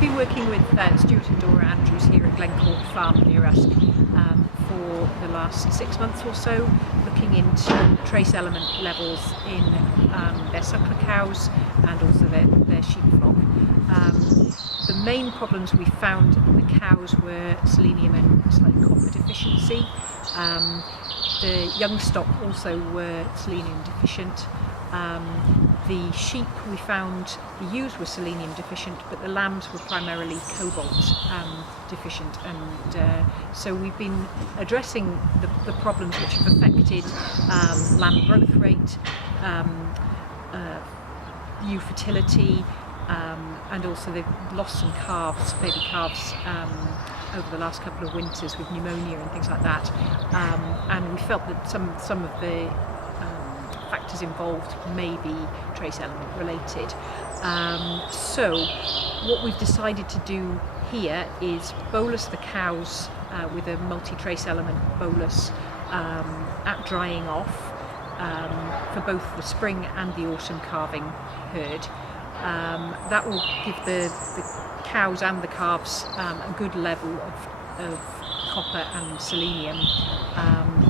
I've been working with Stuart and Dora Andrews here at Glen Court farm near us for the last 6 months or so, looking into trace element levels in their suckler cows and also their sheep flock. The main problems we found in the cows were selenium and slight copper deficiency. The young stock also were selenium deficient. The sheep we found, the ewes were selenium deficient, but the lambs were primarily cobalt deficient, and so we've been addressing the problems which have affected lamb growth rate, ewe fertility, and also they've lost some calves, baby calves, over the last couple of winters with pneumonia and things like that, and we felt that some of the factors involved may be trace element related. So what we've decided to do here is bolus the cows with a multi-trace element bolus at drying off for both the spring and the autumn calving herd. That will give the cows and the calves a good level of copper and selenium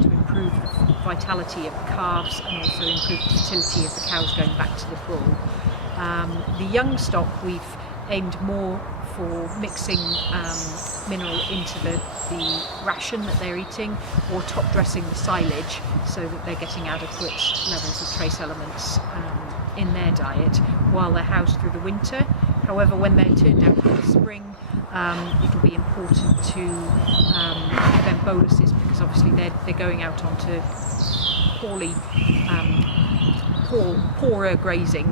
to improve the vitality of the calves and also improve the fertility of the cows going back to the bull. The young stock we've aimed more for mixing mineral into the ration that they're eating, or top dressing the silage so that they're getting adequate levels of trace elements in their diet while they're housed through the winter. However, when they're turned out in the spring, it will be important to give them boluses, because obviously they're going out onto poorer grazing,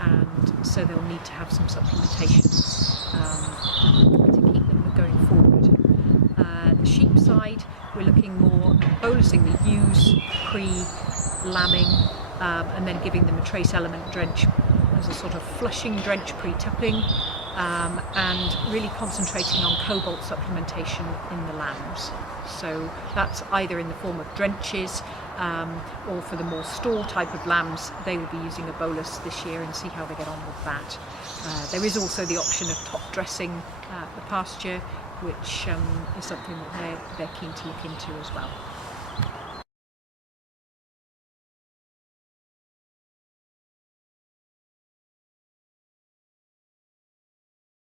and so they'll need to have some supplementation to keep them going forward. The sheep side, we're looking more at bolusing the ewes pre-lambing, and then giving them a trace element drench as a sort of flushing drench pre-tupping, and really concentrating on cobalt supplementation in the lambs. So that's either in the form of drenches, or for the more store type of lambs, they will be using a bolus this year and see how they get on with that. There is also the option of top dressing the pasture, which is something that they're keen to look into as well.